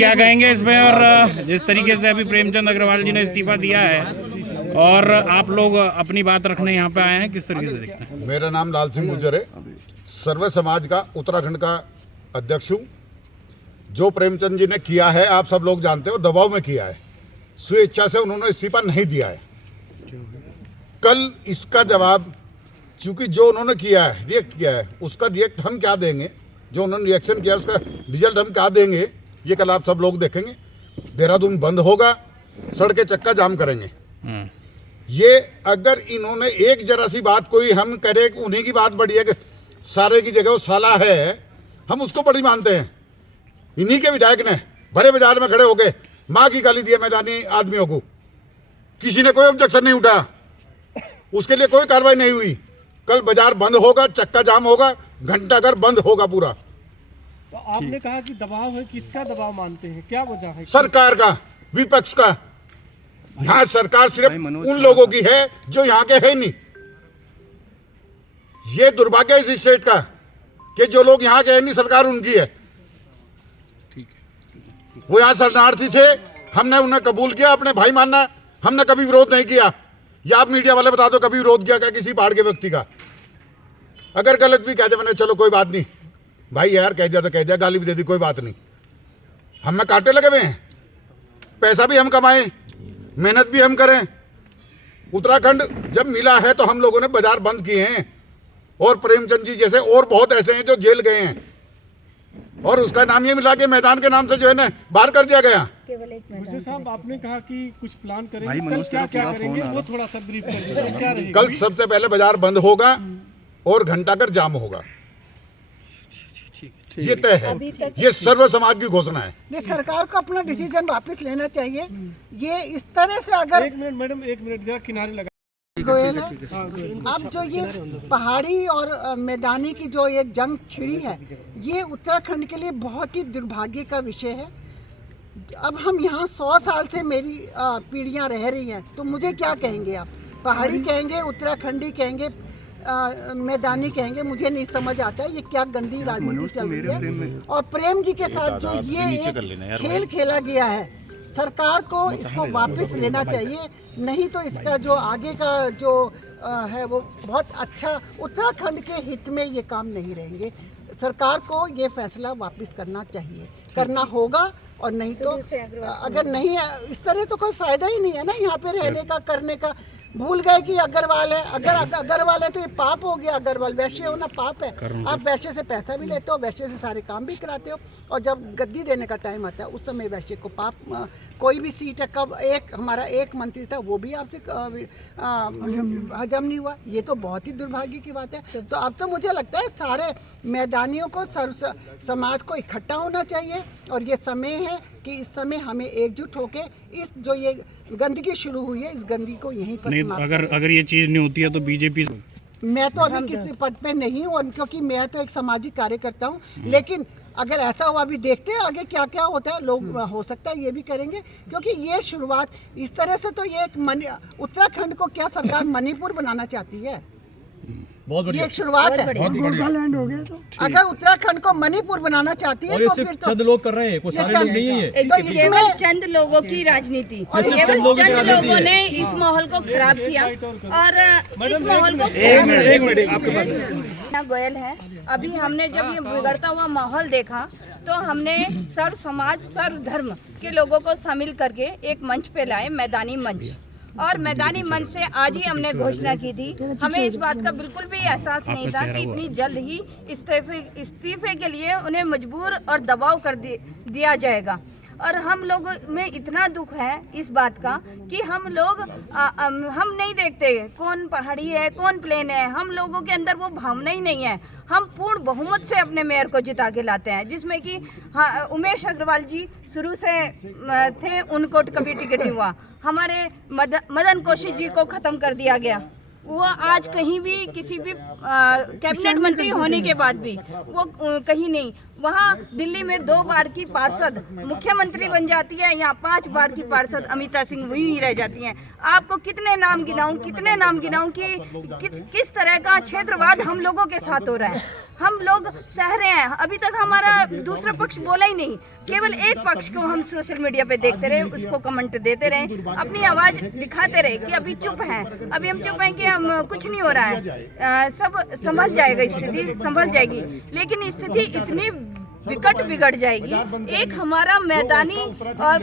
क्या कहेंगे इसमें? और जिस तरीके से अभी प्रेमचंद अग्रवाल जी ने इस्तीफा दिया है और आप लोग अपनी बात रखने यहाँ पे आए हैं, किस तरीके से देखते हैं? मेरा नाम लाल सिंह गुर्जर है, सर्वे समाज का उत्तराखंड का अध्यक्ष हूँ। जो प्रेमचंद जी ने किया है आप सब लोग जानते हो, दबाव में किया है, स्वेच्छा से उन्होंने इस्तीफा नहीं दिया है। कल इसका जवाब, चूंकि जो उन्होंने किया है, रिएक्ट किया है, उसका रिएक्ट हम क्या देंगे, जो उन्होंने रिएक्शन किया उसका रिजल्ट हम क्या देंगे, ये कल आप सब लोग देखेंगे। देहरादून बंद होगा, सड़कें चक्का जाम करेंगे। ये अगर इन्होंने एक जरा सी बात कोई हम करें कि उन्हीं की बात बड़ी है कि सारे की जगह वो साला है, हम उसको बड़ी मानते हैं। इन्हीं के विधायक ने भरे बाजार में खड़े होके माँ की गाली दी है मैदानी आदमियों को, किसी ने कोई ऑब्जेक्शन नहीं उठाया, उसके लिए कोई कार्रवाई नहीं हुई। कल बाजार बंद होगा, चक्का जाम होगा, घंटाघर बंद होगा पूरा। तो आपने कहा कि दबाव है, किसका दबाव मानते हैं, क्या वजह है? सरकार का, विपक्ष का। यहाँ सरकार सिर्फ उन लोगों की है जो यहाँ के है नहीं। ये दुर्भाग्य है इस स्टेट का कि जो लोग यहाँ के है नहीं, सरकार उनकी है। वो यहाँ शरणार्थी थे, हमने उन्हें कबूल किया, अपने भाई मानना, हमने कभी विरोध नहीं किया। या आप मीडिया वाले बता दो कभी विरोध किया क्या किसी पहाड़ के व्यक्ति का? अगर गलत भी कह दे मैंने, चलो कोई बात नहीं भाई, यार कह दिया तो कह दिया, गाली भी दे दी, कोई बात नहीं। हमें कांटे लगे हुए हैं, पैसा भी हम कमाएं, मेहनत भी हम करें। उत्तराखंड जब मिला है तो हम लोगों ने बाजार बंद किए हैं, और प्रेमचंद जी जैसे और बहुत ऐसे हैं जो जेल गए हैं, और उसका नाम ये मिला के मैदान के नाम से जो है ना बाहर कर दिया गया। गुर्जर साहब, आपने कहा कि कुछ प्लान करेंगे, कल क्या क्या करेंगे वो थोड़ा सा ब्रीफ करिए, क्या रहेगा? कल सबसे पहले बाजार बंद होगा और घंटाघर जाम होगा, ये तय है। ये सर्व समाज की घोषणा है। ये सरकार को अपना डिसीजन वापस लेना चाहिए। ये इस तरह से अगर एक मिनट मैडम, एक मिनट जरा किनारे लगा। गोयल है, अब जो ये पहाड़ी और मैदानी की जो एक जंग छिड़ी है, ये उत्तराखंड के लिए बहुत ही दुर्भाग्य का विषय है। अब हम यहाँ 100 साल से मेरी पीढ़ियाँ रह रही हैं, तो मुझे क्या कहेंगे आप? पहाड़ी कहेंगे, उत्तराखंडी कहेंगे, मैदानी कहेंगे, मुझे नहीं समझ आता है ये क्या गंदी राजनीति चल रही है। और प्रेम जी के साथ जो ये एक खेल खेला गया है, सरकार को इसको वापस लेना चाहिए, नहीं तो इसका जो आगे का जो है वो बहुत अच्छा, उत्तराखंड के हित में ये काम नहीं रहेंगे। सरकार को ये फैसला वापस करना चाहिए, करना होगा, और नहीं तो अगर नहीं इस तरह तो कोई फायदा ही नहीं है ना यहाँ पे रहने का, करने का। भूल गए कि अग्रवाल है, अगर अग्रवाल है तो ये पाप हो गया। अग्रवाल वैश्य होना पाप है। आप वैश्य से पैसा भी लेते हो, वैश्य से सारे काम भी कराते हो, और जब गद्दी देने का टाइम आता है उस समय वैश्य को पाप। कोई भी सीट है, कब हमारा एक मंत्री था वो भी आपसे हजम नहीं हुआ, ये तो बहुत ही दुर्भाग्य की बात है। तो अब तो मुझे लगता है सारे मैदानियों को, समाज को इकट्ठा होना चाहिए, और ये समय है कि इस समय हमें एकजुट होके इस जो ये गंदगी शुरू हुई है, इस गंदगी को यहीं पर नहीं, अगर ये चीज नहीं होती है तो बीजेपी, मैं तो अभी किसी पद पे नहीं हूँ, क्योंकि मैं तो एक सामाजिक कार्यकर्ता हूँ, लेकिन अगर ऐसा हुआ, अभी देखते हैं आगे क्या क्या होता है। लोग हो सकता है ये भी करेंगे, क्योंकि ये शुरुआत इस तरह से तो ये एक उत्तराखंड को क्या सरकार मणिपुर बनाना चाहती है? ये एक शुरुआत है। गोरखालैंड हो गया। तो अगर उत्तराखंड को मणिपुर बनाना चाहती है तो फिर तो चंद लोग कर रहे हैं, कोई सारे लोग नहीं है। तो केवल चंद लोगों की राजनीति, केवल चंद लोगों ने इस माहौल को खराब किया, और इस माहौल को एक मिनट आपके पास गोयल है। अभी हमने जब ये बिगड़ता हुआ माहौल देखा तो हमने सर्व समाज, सर्व धर्म के लोगों को शामिल करके एक मंच पे लाए, मैदानी मंच। और मैदानी मंच से आज ही हमने घोषणा की थी। हमें इस बात का बिल्कुल भी एहसास नहीं था कि इतनी जल्द ही इस्तीफे के लिए उन्हें मजबूर और दबाव कर दिया जाएगा। और हम लोगों में इतना दुख है इस बात का कि हम लोग हम नहीं देखते कौन पहाड़ी है, कौन प्लेन है। हम लोगों के अंदर वो भावना ही नहीं है। हम पूर्ण बहुमत से अपने मेयर को जिता के लाते हैं, जिसमें कि उमेश अग्रवाल जी शुरू से थे, उनको कभी टिकट नहीं हुआ। हमारे मदन कौशिक जी को ख़त्म कर दिया गया। वो आज कहीं भी किसी भी कैबिनेट मंत्री होने के बाद भी वो कहीं नहीं। वहाँ दिल्ली में 2 बार की पार्षद मुख्यमंत्री बन जाती है, यहाँ 5 बार की पार्षद अमिता सिंह वही रह जाती हैं। आपको कितने नाम गिनाऊं कि किस तरह का क्षेत्रवाद हम लोगों के साथ हो रहा है। हम लोग सह रहे हैं, अभी तक हमारा दूसरा पक्ष बोला ही नहीं, केवल एक पक्ष को हम सोशल मीडिया पे देखते रहे, उसको कमेंट देते रहे, अपनी आवाज दिखाते रहे कि अभी चुप हैं, अभी हम चुप हैं कि हम कुछ नहीं हो रहा है, सब संभल जाएगा, स्थिति संभल जाएगी। लेकिन स्थिति इतनी विकट बिगड़ जाएगी, एक हमारा मैदानी और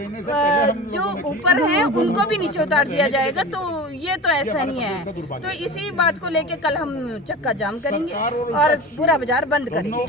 जो ऊपर है उनको भी नीचे उतार दिया जाएगा। तो ये तो ऐसा नहीं है। तो इसी बात को लेके कल हम चक्का जाम करेंगे और पूरा बाजार बंद करेंगे।